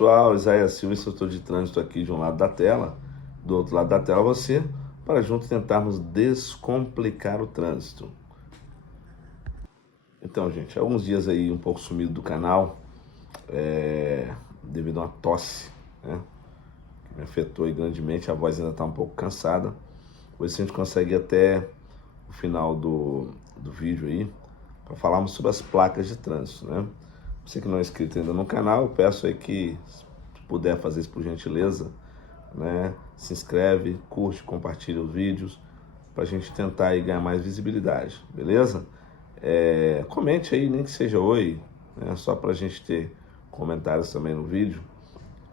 pessoal, Isaías Silva, instrutor de trânsito aqui de um lado da tela, do outro lado da tela você, para juntos tentarmos descomplicar o trânsito. Então, gente, há alguns dias aí um pouco sumido do canal, devido a uma tosse, né, que me afetou aí grandemente, a voz ainda está um pouco cansada. Hoje a gente consegue ir até o final do vídeo aí, para falarmos sobre as placas de trânsito, né? Você que não é inscrito ainda no canal, eu peço aí que, se puder fazer isso por gentileza, né, se inscreve, curte, compartilha os vídeos, para a gente tentar aí ganhar mais visibilidade, beleza? Comente aí, nem que seja oi, né, só para a gente ter comentários também no vídeo.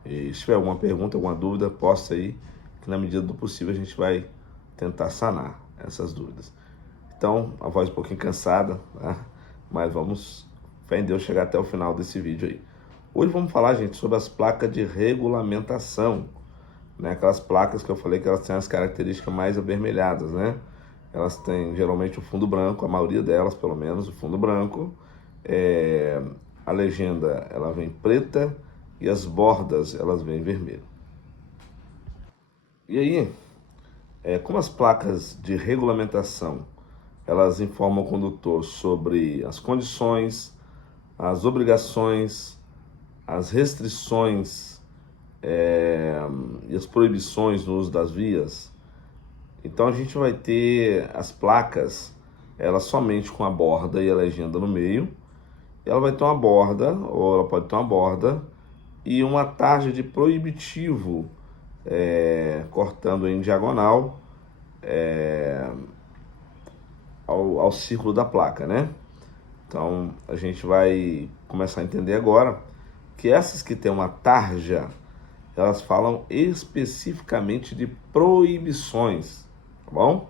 E se tiver alguma pergunta, alguma dúvida, posta aí, que na medida do possível a gente vai tentar sanar essas dúvidas. Então, a voz um pouquinho cansada, tá? Mas vamos, fé em Deus, chegar até o final desse vídeo aí. Hoje vamos falar, gente, sobre as placas de regulamentação, né? Aquelas placas que eu falei que elas têm as características mais avermelhadas, né? Elas têm geralmente o fundo branco, a maioria delas, pelo menos, o fundo branco. A legenda, ela vem preta e as bordas, elas vêm vermelho. E aí, como as placas de regulamentação, elas informam o condutor sobre as condições, as obrigações, as restrições e as proibições no uso das vias. Então a gente vai ter as placas, elas somente com a borda e a legenda no meio. Ela vai ter uma borda, ou ela pode ter uma borda, e uma tarja de proibitivo cortando em diagonal ao círculo da placa, né? Então a gente vai começar a entender agora que essas que tem uma tarja, elas falam especificamente de proibições, tá bom?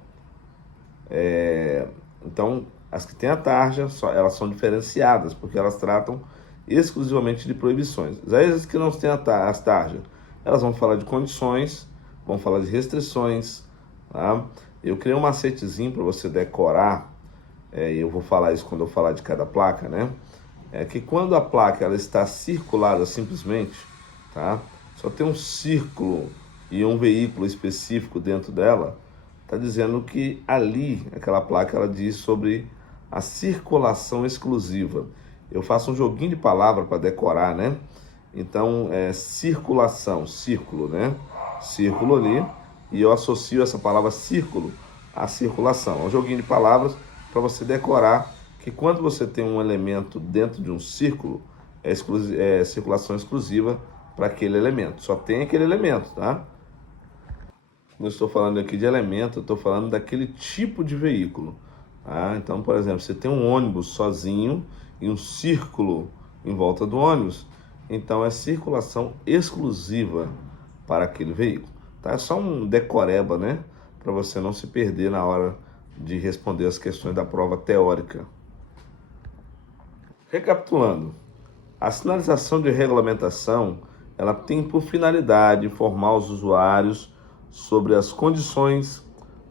Então as que tem a tarja, elas são diferenciadas, porque elas tratam exclusivamente de proibições. As que não têm as tarjas, elas vão falar de condições, vão falar de restrições, tá? Eu criei um macetezinho para você decorar, eu vou falar isso quando eu falar de cada placa, né? Que quando a placa ela está circulada simplesmente, tá? Só tem um círculo e um veículo específico dentro dela, está dizendo que ali, aquela placa, ela diz sobre a circulação exclusiva. Eu faço um joguinho de palavra para decorar, né? Então, circulação, círculo, né? Círculo ali, e eu associo essa palavra círculo à circulação. É um joguinho de palavras para você decorar que quando você tem um elemento dentro de um círculo, é circulação exclusiva para aquele elemento. Só tem aquele elemento, tá? Não estou falando aqui de elemento, eu estou falando daquele tipo de veículo. Tá? Então, por exemplo, você tem um ônibus sozinho e um círculo em volta do ônibus, então é circulação exclusiva para aquele veículo. Tá? É só um decoreba, né? Para você não se perder na hora de responder as questões da prova teórica. Recapitulando, a sinalização de regulamentação, ela tem por finalidade informar os usuários sobre as condições,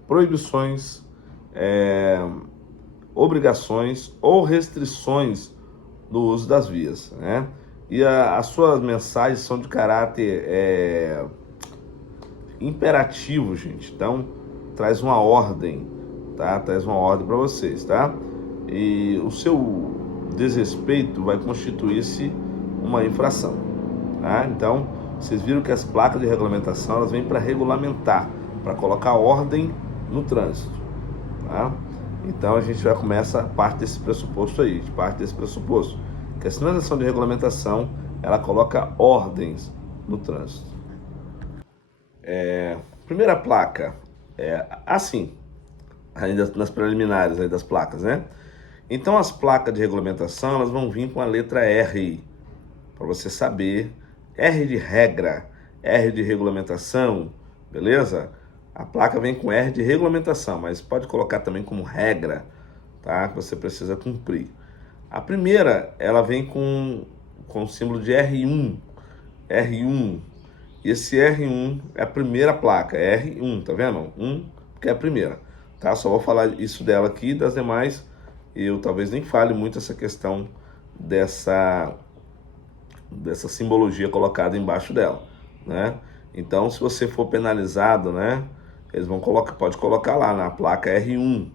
proibições, obrigações ou restrições no uso das vias, né? E as suas mensagens são de caráter imperativo, gente. Então, traz uma ordem, tá? Traz uma ordem para vocês, tá? E o seu desrespeito vai constituir-se uma infração, tá? Então, vocês viram que as placas de regulamentação, elas vêm para regulamentar, para colocar ordem no trânsito, tá? Então a gente já começa parte desse pressuposto aí, que a sinalização de regulamentação, ela coloca ordens no trânsito. Primeira placa, assim, ainda nas preliminares aí das placas, né? Então as placas de regulamentação, elas vão vir com a letra R, para você saber, R de regra, R de regulamentação, beleza? A placa vem com R de regulamentação, mas pode colocar também como regra, tá? Que você precisa cumprir. A primeira, ela vem com o símbolo de R1, R1. E esse R1 é a primeira placa, R1, tá vendo? 1, porque é a primeira, tá? Só vou falar isso dela aqui, das demais, eu talvez nem fale muito essa questão dessa dessa simbologia colocada embaixo dela, né? Então, se você for penalizado, né, eles vão colocar, pode colocar lá na placa R1,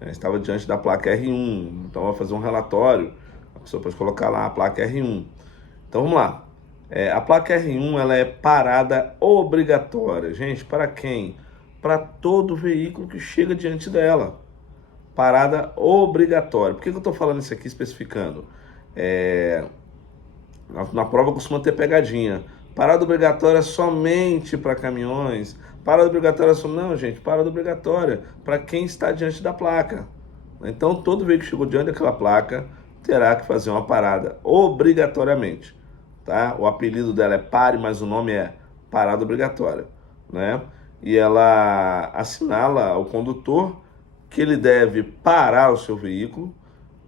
né? Estava diante da placa R1, então vai fazer um relatório, a pessoa pode colocar lá a placa R1. Então vamos lá. A placa R1 ela é parada obrigatória. Gente, para quem? Para todo veículo que chega diante dela. Parada obrigatória. Por que eu estou falando isso aqui especificando? Na prova costuma ter pegadinha. Parada obrigatória somente para caminhões. Parada obrigatória só. Não, gente, parada obrigatória para quem está diante da placa. Então todo veículo que chegou diante daquela placa terá que fazer uma parada obrigatoriamente. Tá? O apelido dela é pare, mas o nome é parada obrigatória, né? E ela assinala ao condutor que ele deve parar o seu veículo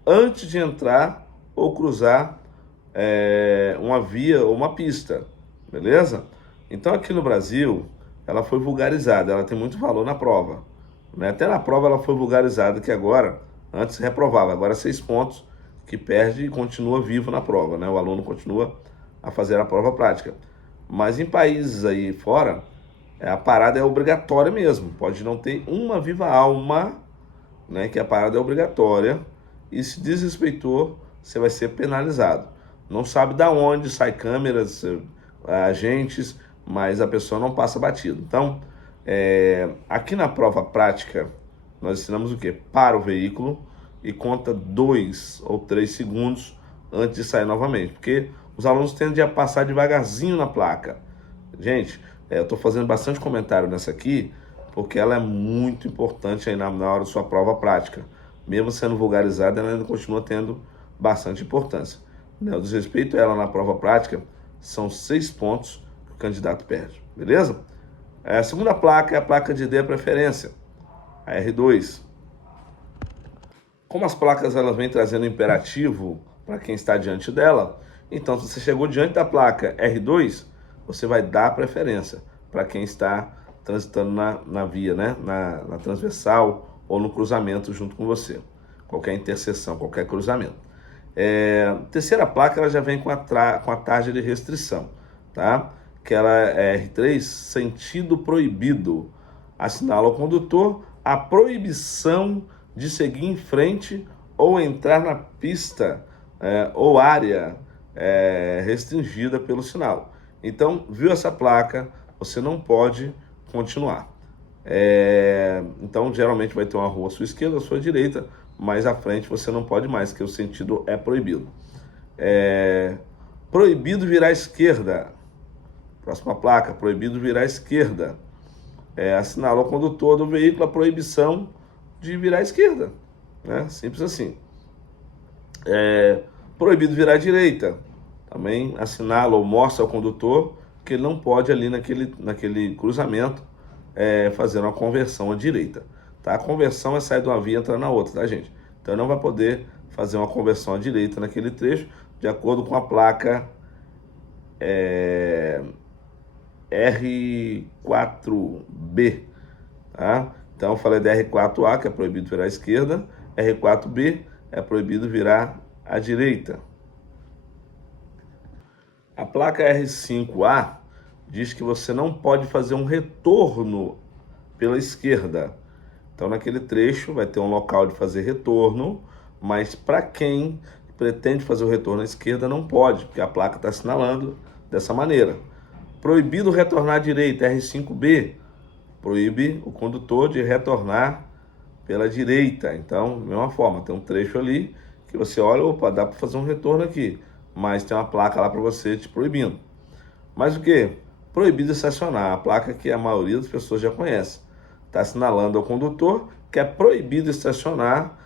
antes de entrar ou cruzar uma via ou uma pista, beleza? Então aqui no Brasil ela foi vulgarizada, ela tem muito valor na prova, né? Até na prova ela foi vulgarizada, que agora, antes reprovava, agora 6 pontos que perde e continua vivo na prova, né? O aluno continua a fazer a prova prática. Mas em países aí fora, a parada é obrigatória mesmo. Pode não ter uma viva alma, né, que a parada é obrigatória, e se desrespeitou, você vai ser penalizado. Não sabe da onde sai câmeras, agentes, mas a pessoa não passa batido. Então, aqui na prova prática, nós ensinamos o quê? Para o veículo e conta 2 ou 3 segundos antes de sair novamente, porque os alunos tendem a passar devagarzinho na placa. Gente, eu estou fazendo bastante comentário nessa aqui, porque ela é muito importante aí na hora da sua prova prática. Mesmo sendo vulgarizada, ela ainda continua tendo bastante importância. O desrespeito a ela na prova prática são 6 pontos que o candidato perde, beleza? A segunda placa é a placa de dê preferência, a R2. Como as placas elas vêm trazendo imperativo para quem está diante dela, então se você chegou diante da placa R2, você vai dar preferência para quem está transitando na via, né? na transversal ou no cruzamento junto com você. Qualquer interseção, qualquer cruzamento. Terceira placa ela já vem com a tarja de restrição, tá? Que ela é R3, sentido proibido. Assinala ao condutor a proibição de seguir em frente ou entrar na pista ou área restringida pelo sinal. Então, viu essa placa, você não pode continuar. Então, geralmente vai ter uma rua à sua esquerda, à sua direita, mas à frente você não pode mais, porque o sentido é proibido. Proibido virar à esquerda. Próxima placa, proibido virar à esquerda. Assinala ao condutor do veículo a proibição de virar à esquerda, né? Simples assim. Proibido virar à direita. Também assinala ou mostra ao condutor que ele não pode ali naquele cruzamento fazer uma conversão à direita. Tá? A conversão é sair de uma via e entrar na outra, tá, gente? Então não vai poder fazer uma conversão à direita naquele trecho, de acordo com a placa R4B. Tá? Então eu falei da R4A, que é proibido virar à esquerda, R4B é proibido virar à direita. A placa R5A diz que você não pode fazer um retorno pela esquerda. Então, naquele trecho vai ter um local de fazer retorno, mas para quem pretende fazer o retorno à esquerda não pode, porque a placa está assinalando dessa maneira. Proibido retornar à direita, R5B, proíbe o condutor de retornar pela direita. Então, da mesma forma, tem um trecho ali que você olha, opa, dá para fazer um retorno aqui, mas tem uma placa lá para você te proibindo. Mas o que? Proibido estacionar, a placa que a maioria das pessoas já conhece. Está assinalando ao condutor que é proibido estacionar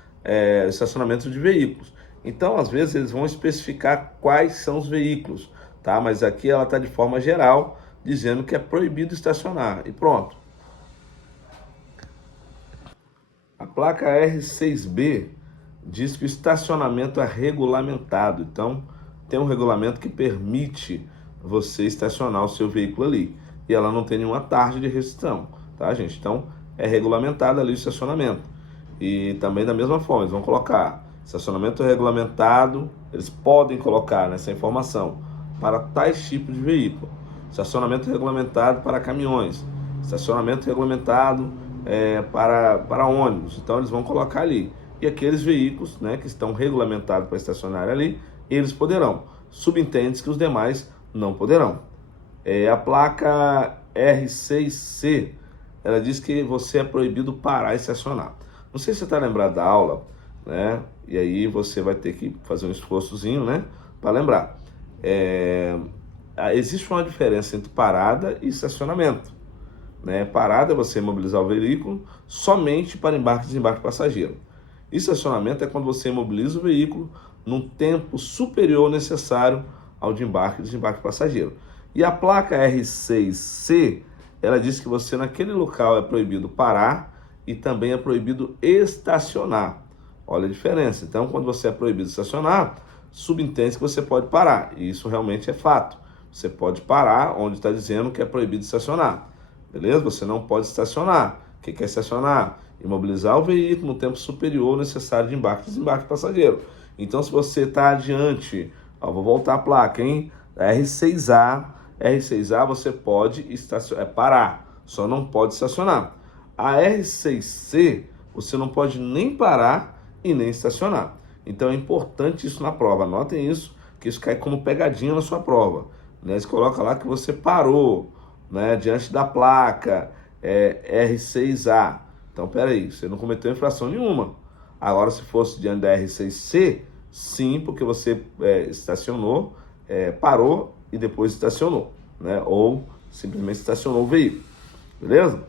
estacionamento de veículos. Então, às vezes, eles vão especificar quais são os veículos, tá? Mas aqui ela está de forma geral, dizendo que é proibido estacionar, e pronto. A placa R6B diz que o estacionamento é regulamentado, então tem um regulamento que permite você estacionar o seu veículo ali, e ela não tem nenhuma tarja de restrição, tá, gente? Então, é regulamentado ali o estacionamento. E também da mesma forma, eles vão colocar estacionamento regulamentado, eles podem colocar nessa informação, para tais tipos de veículo. Estacionamento regulamentado para caminhões, estacionamento regulamentado para ônibus. Então eles vão colocar ali. E aqueles veículos, né, que estão regulamentados para estacionar ali, eles poderão. Subentende-se que os demais não poderão. A placa R6C, ela diz que você é proibido parar e estacionar. Não sei se você está lembrado da aula, né? E aí você vai ter que fazer um esforçozinho, né, para lembrar. Existe uma diferença entre parada e estacionamento, né? Parada é você imobilizar o veículo somente para embarque e desembarque passageiro. Estacionamento é quando você imobiliza o veículo num tempo superior ao necessário ao de embarque e desembarque passageiro. E a placa R6C, ela diz que você naquele local é proibido parar e também é proibido estacionar. Olha a diferença. Então, quando você é proibido estacionar, subentende que você pode parar. E isso realmente é fato. Você pode parar onde está dizendo que é proibido estacionar. Beleza? Você não pode estacionar. O que é estacionar? Imobilizar o veículo no tempo superior ao necessário de embarque e desembarque passageiro. Então, se você está adiante, vou voltar a placa, hein? R6A você pode parar, só não pode estacionar. A R6C, você não pode nem parar e nem estacionar. Então é importante isso na prova, anotem isso, que isso cai como pegadinha na sua prova. Né? Você coloca lá que você parou, né, diante da placa R6A. Então, peraí, você não cometeu infração nenhuma. Agora, se fosse diante da R6C, sim, porque você estacionou, parou e depois estacionou, né? Ou simplesmente estacionou o veículo, beleza?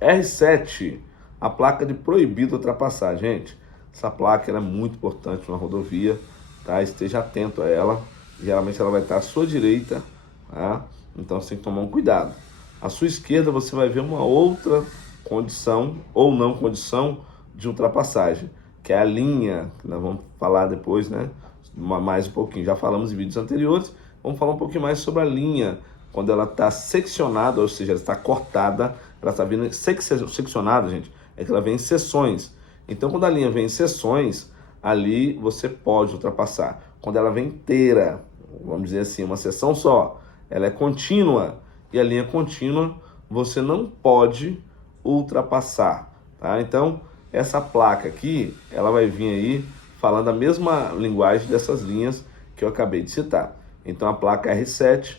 R7, a placa de proibido ultrapassar, gente. Essa placa ela é muito importante na rodovia, tá? Esteja atento a ela. Geralmente ela vai estar à sua direita, tá? Então você tem que tomar um cuidado. À sua esquerda você vai ver uma outra condição ou não condição de ultrapassagem, que é a linha, que nós vamos falar depois, né? Mais um pouquinho, já falamos em vídeos anteriores, vamos falar um pouquinho mais sobre a linha, quando ela está seccionada, ou seja, ela está cortada, ela está vindo seccionada, gente, é que ela vem em seções. Então, quando a linha vem em seções, ali você pode ultrapassar. Quando ela vem inteira, vamos dizer assim, uma seção só, ela é contínua, e a linha contínua, você não pode ultrapassar, tá? Então, essa placa aqui, ela vai vir aí falando a mesma linguagem dessas linhas que eu acabei de citar. Então, a placa R7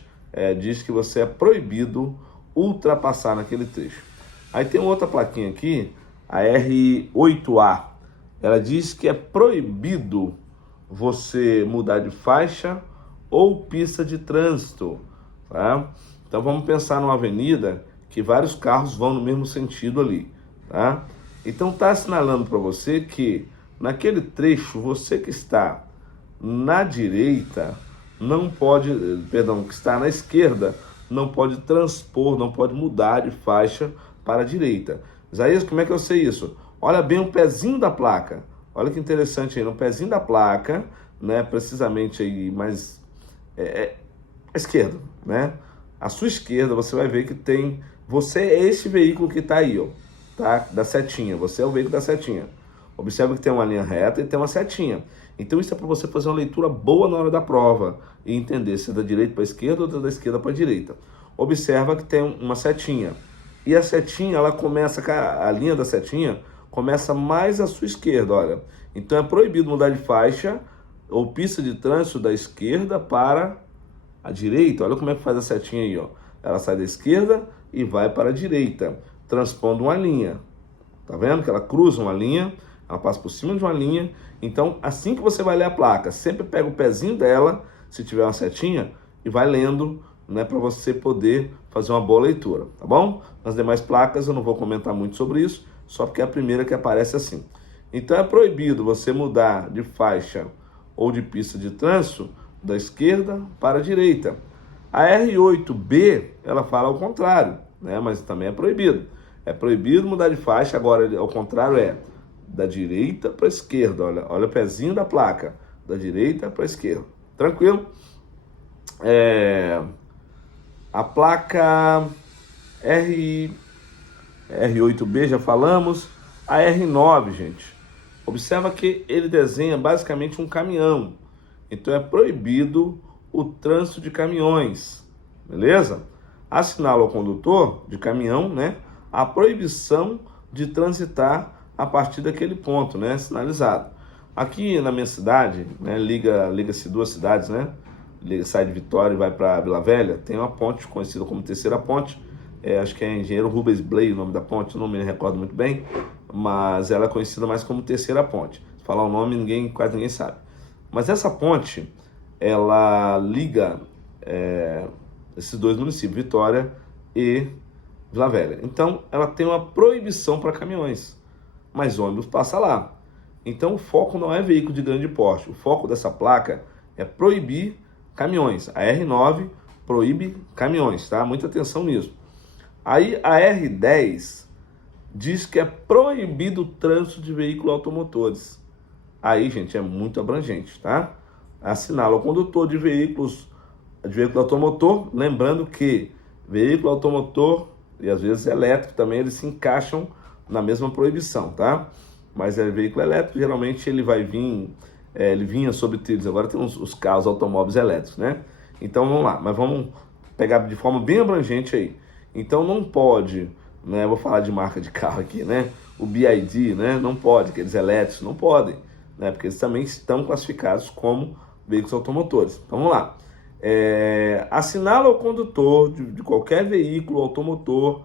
diz que você é proibido ultrapassar naquele trecho. Aí tem outra plaquinha aqui, a R8A. Ela diz que é proibido você mudar de faixa ou pista de trânsito, tá? Então, vamos pensar numa avenida que vários carros vão no mesmo sentido ali, tá? Então está assinalando para você que naquele trecho, você que está na direita não pode, que está na esquerda, não pode transpor, não pode mudar de faixa para a direita. Isaías, como é que eu sei isso? Olha bem o pezinho da placa. Olha que interessante aí, no pezinho da placa, né, precisamente aí mais à esquerda, né? À sua esquerda você vai ver que tem, você é esse veículo que está aí, ó. Tá? Da setinha, você é o veículo da setinha. Observe que tem uma linha reta e tem uma setinha. Então isso é para você fazer uma leitura boa na hora da prova e entender se é da direita para a esquerda ou da esquerda para a direita. Observa que tem uma setinha. E a setinha, ela começa, a linha da setinha começa mais à sua esquerda, olha. Então é proibido mudar de faixa ou pista de trânsito da esquerda para a direita. Olha como é que faz a setinha aí, ó. Ela sai da esquerda e vai para a direita, transpondo uma linha. Tá vendo que ela cruza uma linha, ela passa por cima de uma linha. Então, assim que você vai ler a placa, sempre pega o pezinho dela, se tiver uma setinha, e vai lendo, né, para você poder fazer uma boa leitura, tá bom? Nas demais placas eu não vou comentar muito sobre isso, só porque é a primeira que aparece assim. Então é proibido você mudar de faixa ou de pista de trânsito da esquerda para a direita. A R8B, ela fala ao contrário, né? Mas também é proibido. É proibido mudar de faixa, agora ao contrário é da direita para a esquerda. Olha o pezinho da placa, da direita para a esquerda. Tranquilo? A placa R8B já falamos. A R9, gente, observa que ele desenha basicamente um caminhão. Então é proibido o trânsito de caminhões, beleza? Assinala ao condutor de caminhão, né, a proibição de transitar a partir daquele ponto, né, sinalizado. Aqui na minha cidade, né, liga-se duas cidades, né, sai de Vitória e vai para Vila Velha, tem uma ponte conhecida como Terceira Ponte, acho que é Engenheiro Rubens Blay o nome da ponte, não me recordo muito bem, mas ela é conhecida mais como Terceira Ponte. Se falar o nome, quase ninguém sabe. Mas essa ponte, ela liga esses dois municípios, Vitória e Vila Velha. Então, ela tem uma proibição para caminhões, mas ônibus passa lá. Então, o foco não é veículo de grande porte. O foco dessa placa é proibir caminhões. A R9 proíbe caminhões, tá? Muita atenção nisso. Aí, a R10 diz que é proibido o trânsito de veículos automotores. Aí, gente, é muito abrangente, tá? Assinala o condutor de veículo automotor, lembrando que veículo automotor e às vezes elétrico também, eles se encaixam na mesma proibição, tá? Mas veículo elétrico, geralmente ele vai vir, ele vinha sobre trilhos, agora tem os carros automóveis elétricos, né? Então vamos lá, mas vamos pegar de forma bem abrangente aí. Então não pode, né? Vou falar de marca de carro aqui, né? O BYD, né? Não pode, aqueles elétricos não podem, né? Porque eles também estão classificados como veículos automotores. Então vamos lá. Assinala ao condutor de qualquer veículo automotor,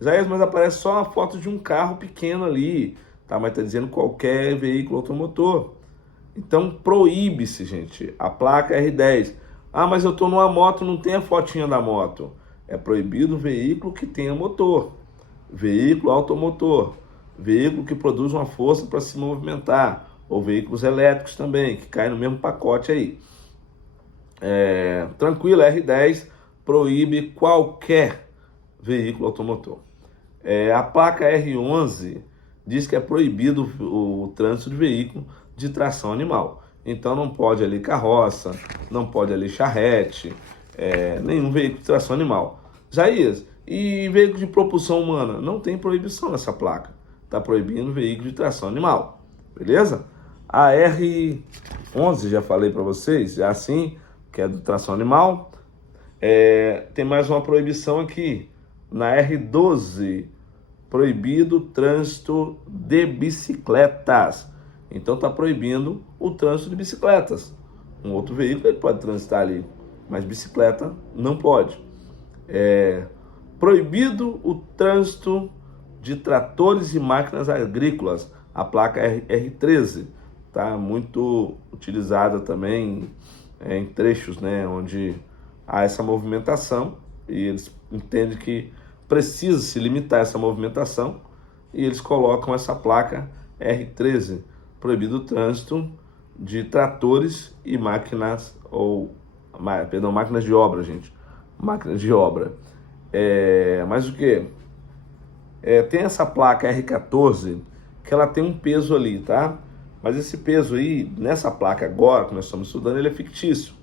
Isaías, mas aparece só uma foto de um carro pequeno ali, tá? Mas tá dizendo qualquer veículo automotor. Então proíbe-se, gente, a placa R10. Ah, mas eu tô numa moto, não tem a fotinha da moto. É proibido o veículo que tenha motor, veículo automotor, veículo que produz uma força para se movimentar, ou veículos elétricos também, que caem no mesmo pacote aí. Tranquilo, R10 proíbe qualquer veículo automotor. A placa R11 diz que é proibido o trânsito de veículo de tração animal. Então não pode ali carroça, não pode ali charrete, nenhum veículo de tração animal. Isaías, e veículo de propulsão humana? Não tem proibição nessa placa. Está proibindo veículo de tração animal. Beleza? A R11, já falei para vocês, já assim, que é do tração animal. Tem mais uma proibição aqui. Na R12, proibido o trânsito de bicicletas. Então está proibindo o trânsito de bicicletas. Um outro veículo ele pode transitar ali, mas bicicleta não pode. Proibido o trânsito de tratores e máquinas agrícolas, a placa R13, tá muito utilizada também em trechos, né, onde há essa movimentação e eles entendem que precisa se limitar essa movimentação e eles colocam essa placa R13, proibido o trânsito de tratores e máquinas, máquinas de obra, gente, máquinas de obra. Mas o que? Tem essa placa R14 que ela tem um peso ali, tá? Mas esse peso aí, nessa placa agora que nós estamos estudando, ele é fictício.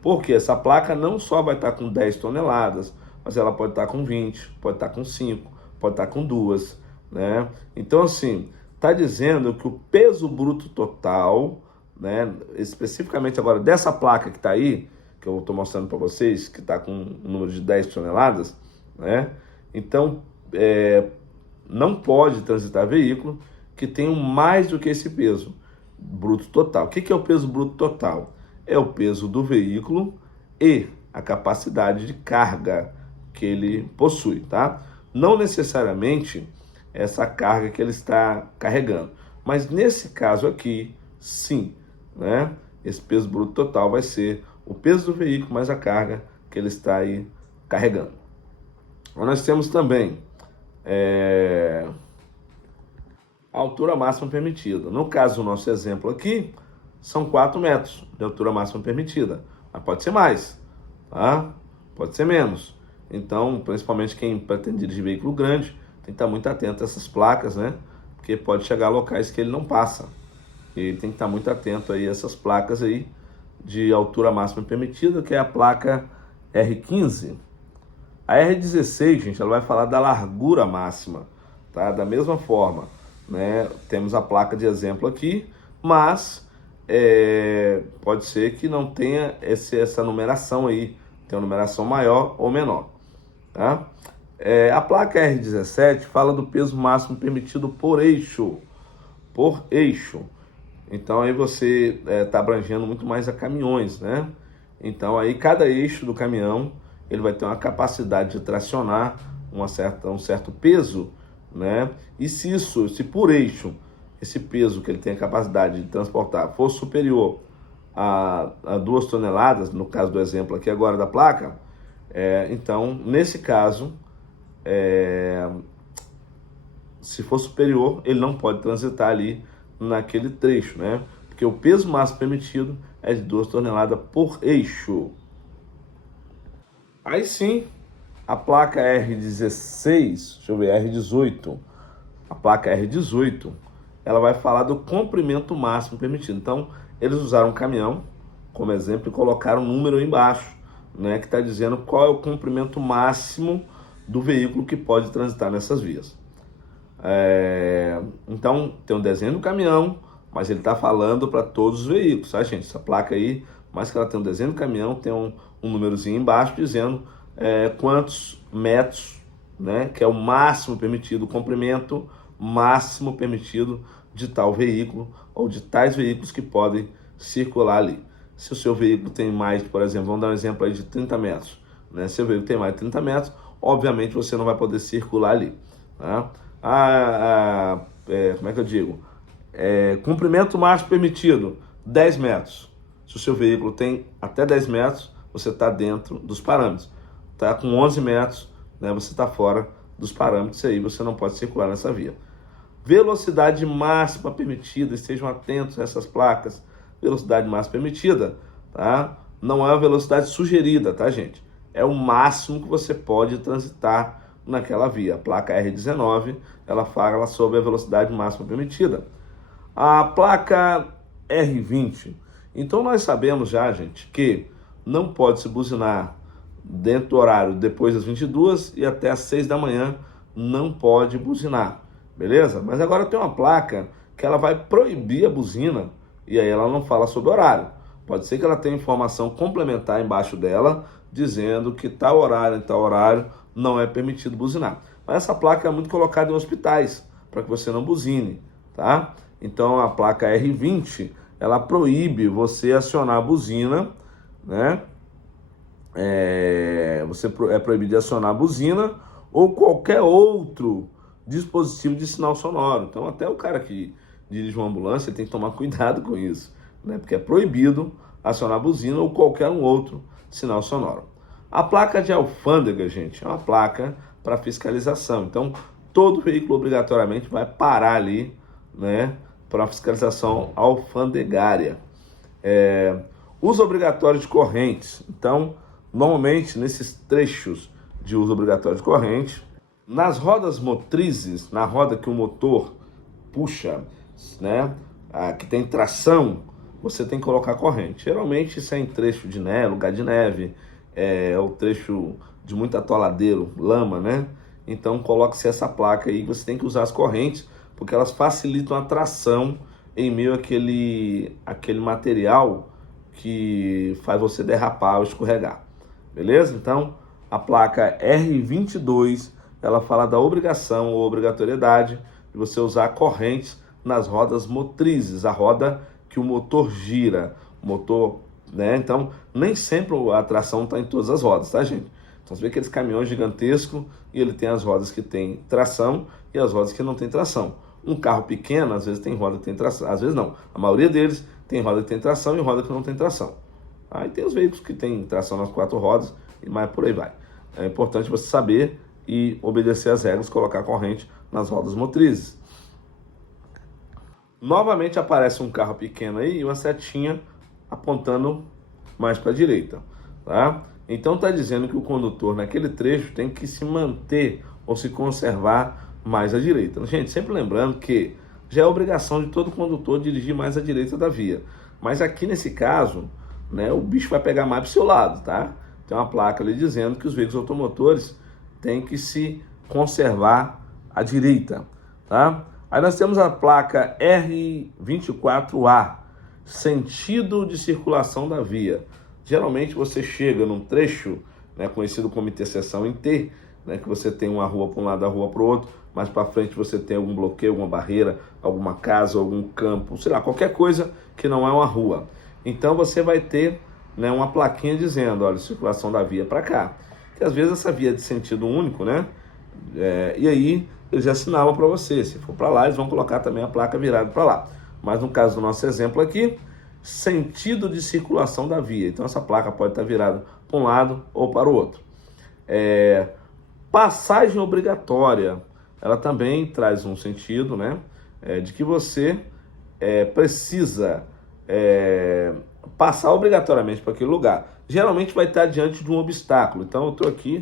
Porque essa placa não só vai estar com 10 toneladas, mas ela pode estar com 20, pode estar com 5, pode estar com 2, né? Então, assim, está dizendo que o peso bruto total, né, especificamente agora dessa placa que está aí, que eu estou mostrando para vocês, que está com um número de 10 toneladas, né? Então, não pode transitar veículo que tenham mais do que esse peso bruto total. O que é o peso bruto total? É o peso do veículo e a capacidade de carga que ele possui, tá? Não necessariamente essa carga que ele está carregando, mas nesse caso aqui, sim, né? Esse peso bruto total vai ser o peso do veículo mais a carga que ele está aí carregando. Nós temos também a altura máxima permitida. No caso do nosso exemplo aqui, são 4 metros de altura máxima permitida. Mas pode ser mais, tá? Pode ser menos. Então, principalmente quem pretende dirigir veículo grande, tem que estar muito atento a essas placas, né? Porque pode chegar a locais que ele não passa. E tem que estar muito atento aí a essas placas aí de altura máxima permitida, que é a placa R15. A R16, gente, ela vai falar da largura máxima, tá? Da mesma forma, né? Temos a placa de exemplo aqui, mas pode ser que não tenha essa numeração aí, tem uma numeração maior ou menor, tá? A placa R17 fala do peso máximo permitido por eixo, Então aí você está abrangendo muito mais a caminhões, né? Então aí cada eixo do caminhão ele vai ter uma capacidade de tracionar um certo peso, né? E se por eixo esse peso que ele tem a capacidade de transportar for superior a 2 toneladas, no caso do exemplo aqui agora da placa, então nesse caso, se for superior, ele não pode transitar ali naquele trecho, né? Porque o peso máximo permitido é de 2 toneladas por eixo. Aí sim, a placa R16, deixa eu ver, R18, a placa R18, ela vai falar do comprimento máximo permitido. Então, eles usaram um caminhão como exemplo e colocaram um número embaixo, né, que está dizendo qual é o comprimento máximo do veículo que pode transitar nessas vias. Então, tem um desenho do caminhão, mas ele está falando para todos os veículos, tá, gente? Essa placa aí, mais que ela tem um desenho do caminhão, tem um númerozinho embaixo dizendo quantos metros, né, que é o máximo permitido, o comprimento máximo permitido de tal veículo ou de tais veículos que podem circular ali. Se o seu veículo tem mais, por exemplo, vamos dar um exemplo aí de 30 metros, né? Se o veículo tem mais de 30 metros, obviamente você não vai poder circular ali, tá? Como é que eu digo? Comprimento máximo permitido, 10 metros. Se o seu veículo tem até 10 metros, você está dentro dos parâmetros. Tá com 11 metros, né, você está fora dos parâmetros, e aí você não pode circular nessa via. Velocidade máxima permitida, estejam atentos a essas placas. Velocidade máxima permitida, tá? Não é a velocidade sugerida, tá, gente? É o máximo que você pode transitar naquela via. A placa R19, ela fala sobre a velocidade máxima permitida. A placa R20, então nós sabemos já, gente, que não pode se buzinar dentro do horário depois das 22 e até às 6 da manhã não pode buzinar, beleza? Mas agora tem uma placa que ela vai proibir a buzina e aí ela não fala sobre horário. Pode ser que ela tenha informação complementar embaixo dela dizendo que tal horário e tal horário não é permitido buzinar. Mas essa placa é muito colocada em hospitais para que você não buzine, tá? Então a placa R20, ela proíbe você acionar a buzina, né? Você é proibido de acionar a buzina ou qualquer outro dispositivo de sinal sonoro. Então até o cara que dirige uma ambulância tem que tomar cuidado com isso, né? Porque é proibido acionar a buzina ou qualquer um outro sinal sonoro. A placa de alfândega, gente, é uma placa para fiscalização. Então todo veículo obrigatoriamente vai parar ali, né, para fiscalização alfandegária. Uso obrigatório de correntes. Então, normalmente, nesses trechos de uso obrigatório de corrente, nas rodas motrizes, na roda que o motor puxa, né, que tem tração, você tem que colocar corrente. Geralmente, isso é em trecho de neve, lugar de neve, o trecho de muito atoladeiro, lama, né? Então, coloque-se essa placa aí, você tem que usar as correntes, porque elas facilitam a tração em meio àquele material que faz você derrapar ou escorregar, beleza? Então, a placa R22, ela fala da obrigação ou obrigatoriedade de você usar correntes nas rodas motrizes, a roda que o motor gira, o motor, né? Então, nem sempre a tração está em todas as rodas, tá, gente? Então, você vê aqueles caminhões gigantescos e ele tem as rodas que tem tração e as rodas que não tem tração. Um carro pequeno, às vezes tem roda que tem tração, às vezes não. A maioria deles tem roda que tem tração e roda que não tem tração. Aí tem os veículos que tem tração nas 4 rodas, mas por aí vai. É importante você saber e obedecer às regras, colocar corrente nas rodas motrizes. Novamente aparece um carro pequeno aí e uma setinha apontando mais para a direita, tá? Então está dizendo que o condutor naquele trecho tem que se manter ou se conservar mais à direita. Gente, sempre lembrando que já é obrigação de todo condutor dirigir mais à direita da via. Mas aqui nesse caso, né, o bicho vai pegar mais para o seu lado, tá? Tem uma placa ali dizendo que os veículos automotores têm que se conservar à direita, tá? Aí nós temos a placa R24A, sentido de circulação da via. Geralmente você chega num trecho, né, conhecido como interseção em T, né, que você tem uma rua para um lado, da rua para o outro, mais para frente você tem algum bloqueio, alguma barreira, alguma casa, algum campo, sei lá, qualquer coisa que não é uma rua. Então você vai ter, né, uma plaquinha dizendo, olha, circulação da via para cá. Que às vezes essa via é de sentido único, né? E aí eles já assinalam para você. Se for para lá, eles vão colocar também a placa virada para lá. Mas no caso do nosso exemplo aqui, sentido de circulação da via. Então essa placa pode estar virada para um lado ou para o outro. Passagem obrigatória. Ela também traz um sentido, né? De que você precisa passar obrigatoriamente para aquele lugar. Geralmente vai estar diante de um obstáculo. Então eu estou aqui,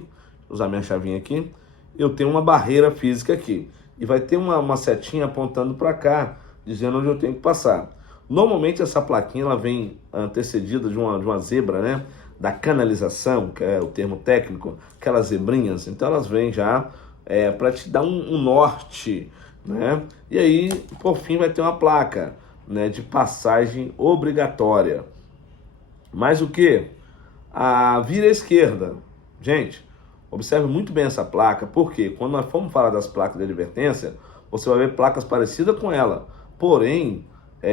vou usar minha chavinha aqui, eu tenho uma barreira física aqui. E vai ter uma setinha apontando para cá, dizendo onde eu tenho que passar. Normalmente essa plaquinha ela vem antecedida de uma zebra, né? Da canalização, que é o termo técnico, aquelas zebrinhas. Então elas vêm já para te dar um norte, né? E aí, por fim, vai ter uma placa, né, de passagem obrigatória. Mas o que? A vira à esquerda. Gente, observe muito bem essa placa, porque quando nós formos falar das placas de advertência, você vai ver placas parecidas com ela, porém,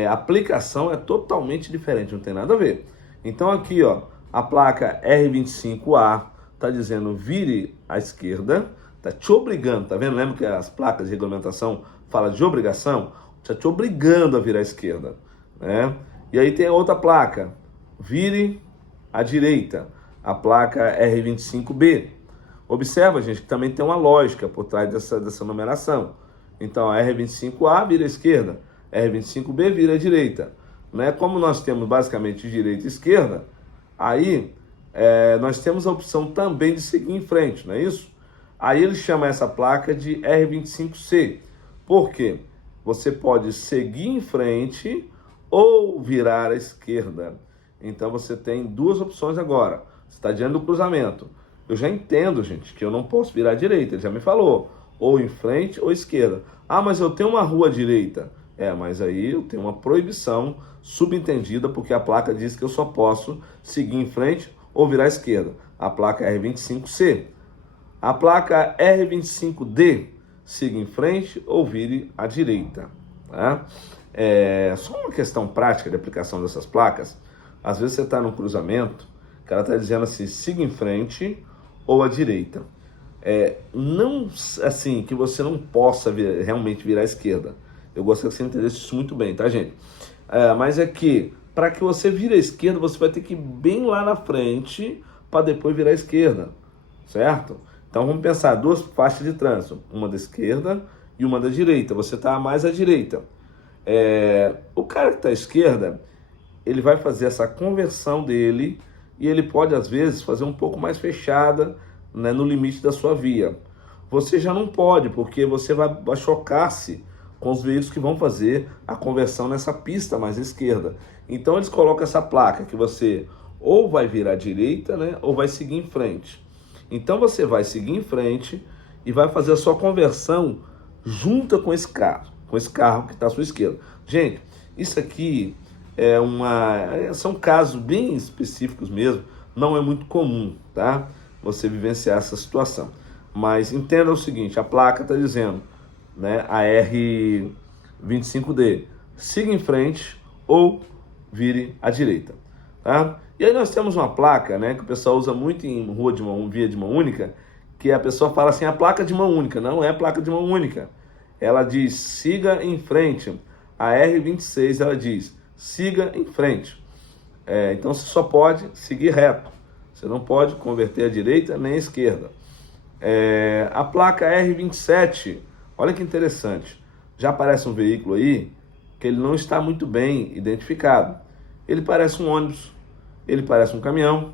a aplicação é totalmente diferente, não tem nada a ver. Então aqui, ó, a placa R25A está dizendo vire à esquerda, está te obrigando, tá vendo? Lembra que as placas de regulamentação falam de obrigação? Está te obrigando a virar à esquerda, né? E aí tem a outra placa, vire à direita, a placa R25B. Observa, gente, que também tem uma lógica por trás dessa numeração. Então, a R25A vira à esquerda, R25B vira à direita. Né? Como nós temos basicamente direita e esquerda, aí nós temos a opção também de seguir em frente, não é isso? Aí ele chama essa placa de R25C. Por quê? Você pode seguir em frente ou virar à esquerda. Então você tem duas opções agora. Você está diante do cruzamento. Eu já entendo, gente, que eu não posso virar à direita. Ele já me falou. Ou em frente ou esquerda. Ah, mas eu tenho uma rua à direita. Mas aí eu tenho uma proibição subentendida, porque a placa diz que eu só posso seguir em frente ou virar à esquerda. A placa R25C. A placa R25D, siga em frente ou vire à direita. Tá? Só uma questão prática de aplicação dessas placas. Às vezes você está num cruzamento, que ela está dizendo assim, siga em frente ou à direita. Não assim, que você não possa realmente virar à esquerda. Eu gostaria que você entendesse isso muito bem, tá, gente? Mas é que, para que você vire à esquerda, você vai ter que ir bem lá na frente para depois virar à esquerda, certo? Então vamos pensar, duas faixas de trânsito, uma da esquerda e uma da direita. Você está mais à direita. O cara que está à esquerda, ele vai fazer essa conversão dele e ele pode, às vezes, fazer um pouco mais fechada, né, no limite da sua via. Você já não pode, porque você vai chocar-se com os veículos que vão fazer a conversão nessa pista mais à esquerda. Então eles colocam essa placa que você ou vai virar à direita, né, ou vai seguir em frente. Então você vai seguir em frente e vai fazer a sua conversão junto com esse carro que está à sua esquerda. Gente, isso aqui são casos bem específicos mesmo, não é muito comum, tá? Você vivenciar essa situação. Mas entenda o seguinte, a placa está dizendo, né, a R25D, siga em frente ou vire à direita, tá? E aí nós temos uma placa, né, que o pessoal usa muito em via de mão única, que a pessoa fala assim, a placa de mão única. Não é placa de mão única. Ela diz, siga em frente. A R26, ela diz, siga em frente. Então você só pode seguir reto. Você não pode converter à direita nem à esquerda. A placa R27, olha que interessante. Já aparece um veículo aí que ele não está muito bem identificado. Ele parece um ônibus, ele parece um caminhão,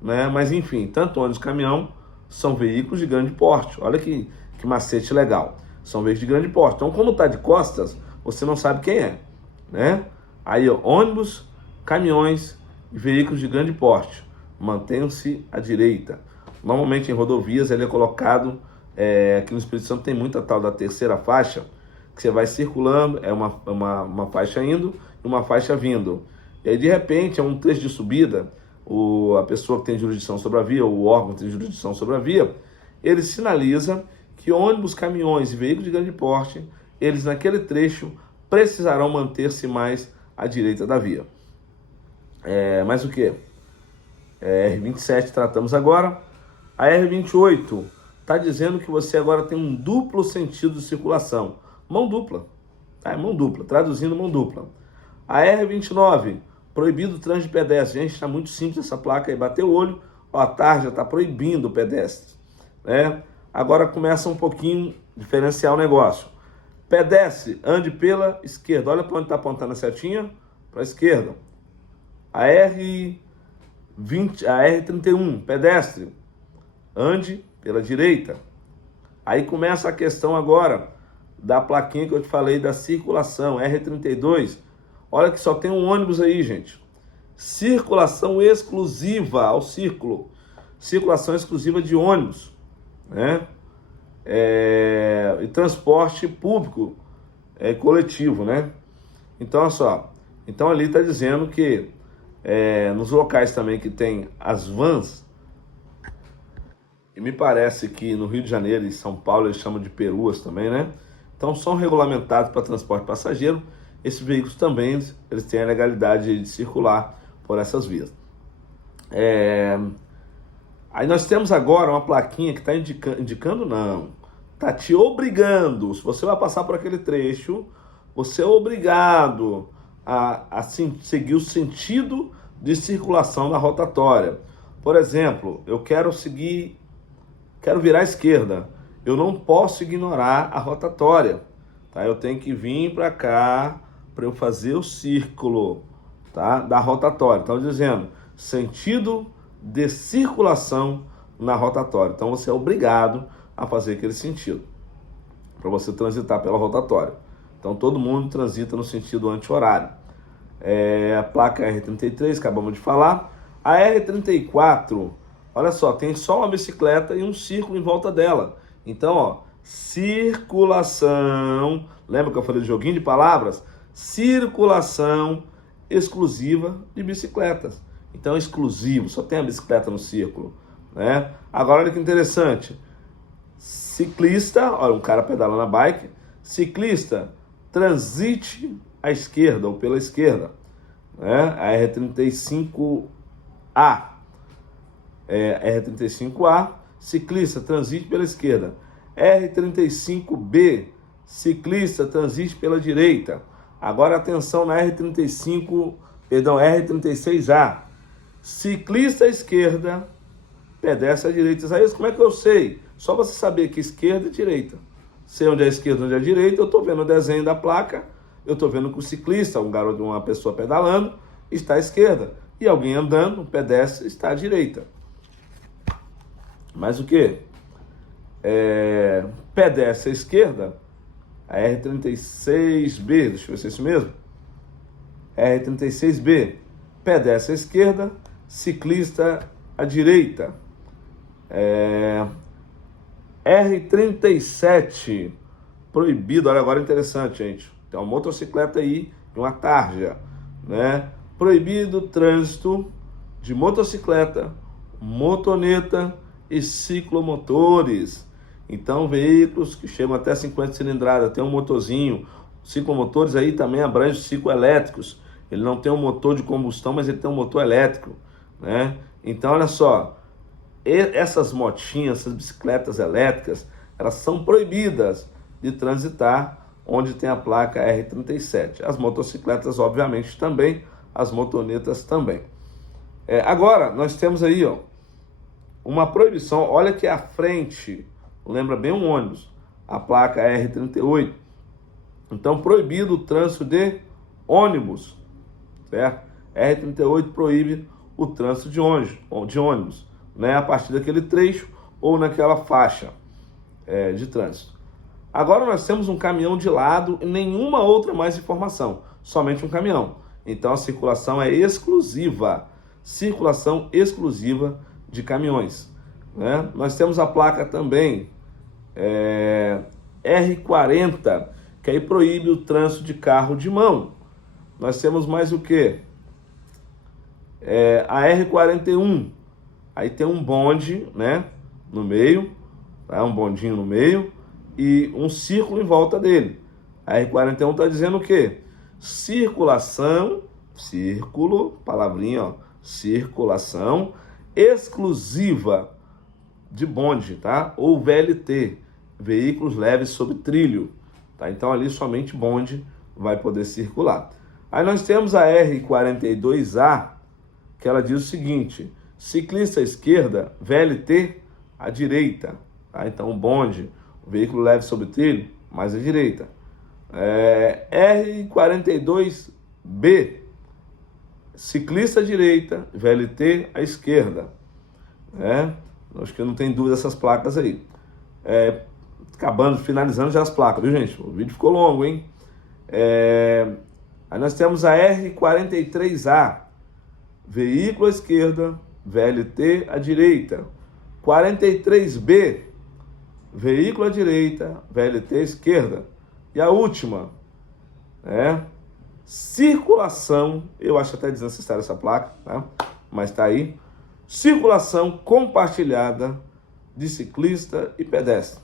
né? Mas enfim, tanto ônibus e caminhão são veículos de grande porte. Olha que macete legal. São veículos de grande porte. Então, como está de costas, você não sabe quem é, né? Aí, ó, ônibus, caminhões e veículos de grande porte. Mantenham-se à direita. Normalmente em rodovias ele é colocado, aqui no Espírito Santo tem muita tal da terceira faixa. que você vai circulando, é uma faixa indo e uma faixa vindo. E aí, de repente, é um trecho de subida, a pessoa que tem jurisdição sobre a via, ou o órgão que tem jurisdição sobre a via, ele sinaliza que ônibus, caminhões e veículos de grande porte, eles naquele trecho precisarão manter-se mais à direita da via. Mas o que? R27 tratamos agora. A R28 está dizendo que você agora tem um duplo sentido de circulação. Mão dupla. Mão dupla, traduzindo mão dupla. A R29, proibido o trânsito de pedestre. Gente, está muito simples essa placa aí. Bateu o olho, a tarja está proibindo o pedestre. Né? Agora começa um pouquinho diferenciar o negócio. Pedestre, ande pela esquerda. Olha para onde está apontando a setinha. Para a esquerda. A R31, pedestre, ande pela direita. Aí começa a questão agora da plaquinha que eu te falei da circulação, R32. Olha que só tem um ônibus aí, gente. Circulação exclusiva ao círculo. Circulação exclusiva de ônibus, né? E transporte público coletivo, né? Então, olha só. Então ali está dizendo que nos locais também que tem as vans, e me parece que no Rio de Janeiro e São Paulo eles chamam de peruas também, né? Então são regulamentados para transporte passageiro. Esses veículos também eles têm a legalidade de circular por essas vias. Aí nós temos agora uma plaquinha que está indicando não, está te obrigando. Se você vai passar por aquele trecho, você é obrigado a seguir o sentido de circulação da rotatória. Por exemplo, eu quero virar à esquerda. Eu não posso ignorar a rotatória. Tá? Eu tenho que vir para cá para eu fazer o círculo, tá? Da rotatória. Então, dizendo, sentido de circulação na rotatória. Então, você é obrigado a fazer aquele sentido para você transitar pela rotatória. Então, todo mundo transita no sentido anti-horário. A placa R33, acabamos de falar. A R34, olha só, tem só uma bicicleta e um círculo em volta dela. Então, ó, circulação, lembra que eu falei de joguinho de palavras? Circulação exclusiva de bicicletas. Então, exclusivo, só tem a bicicleta no círculo, né? Agora, olha que interessante. Ciclista, olha, um cara pedalando a bike. Ciclista, transite à esquerda ou pela esquerda, né? A R35A. R35A, ciclista, transite pela esquerda. R35B, ciclista, transite pela direita. Agora atenção na R36A. Ciclista à esquerda, pedestre à direita. Isaías, como é que eu sei? Só você saber que esquerda e direita. Sei onde é a esquerda e onde é a direita, eu estou vendo o desenho da placa, eu estou vendo que o ciclista, um garoto, uma pessoa pedalando, está à esquerda. E alguém andando, um pedestre, está à direita. Mas o que? Pedestre à esquerda, a R36B, deixa eu ver se é isso mesmo. R36B, pedestre à esquerda, ciclista à direita. R37, proibido, olha agora interessante, gente. Tem uma motocicleta aí e uma tarja, né? Proibido o trânsito de motocicleta, motoneta e ciclomotores. Então, veículos que chegam até 50 cilindradas, tem um motorzinho. Ciclomotores aí também abrange os cicloelétricos. Ele não tem um motor de combustão, mas ele tem um motor elétrico, né? Então, olha só, essas motinhas, essas bicicletas elétricas, elas são proibidas de transitar onde tem a placa R37. As motocicletas, obviamente, também, as motonetas também. Agora, nós temos aí, ó, uma proibição. Olha que à frente, lembra bem um ônibus, a placa R38. Então, proibido o trânsito de ônibus, certo? R38 proíbe o trânsito de ônibus, né? A partir daquele trecho ou naquela faixa de trânsito. Agora nós temos um caminhão de lado e nenhuma outra mais informação, somente um caminhão. Então a circulação é exclusiva, circulação exclusiva de caminhões, né? Nós temos a placa também R40, que aí proíbe o trânsito de carro de mão. Nós temos mais o quê? A R41, aí tem um bonde, né, no meio, tá? Um bondinho no meio e um círculo em volta dele. A R41 está dizendo o quê? Circulação, círculo, palavrinha, ó, circulação exclusiva de bonde, tá? Ou VLT, veículos leves sobre trilho, tá? Então ali somente bonde vai poder circular. Aí nós temos a R42A, que ela diz o seguinte: ciclista à esquerda, VLT à direita, tá? Então o bonde, o veículo leve sobre trilho, mais à direita. R42B, ciclista à direita, VLT à esquerda. Acho que não tem dúvida dessas placas aí. Finalizando já as placas, viu, gente? O vídeo ficou longo, hein? Aí nós temos a R43A, veículo à esquerda, VLT à direita. 43B, veículo à direita, VLT à esquerda. E a última, circulação, eu acho até desnecessária essa placa, tá? Mas tá aí. Circulação compartilhada de ciclista e pedestre.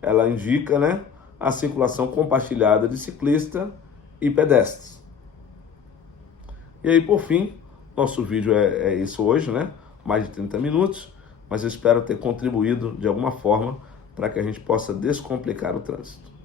Ela indica, né, a circulação compartilhada de ciclista e pedestres. E aí, por fim, nosso vídeo é isso hoje, né? Mais de 30 minutos, mas eu espero ter contribuído de alguma forma para que a gente possa descomplicar o trânsito.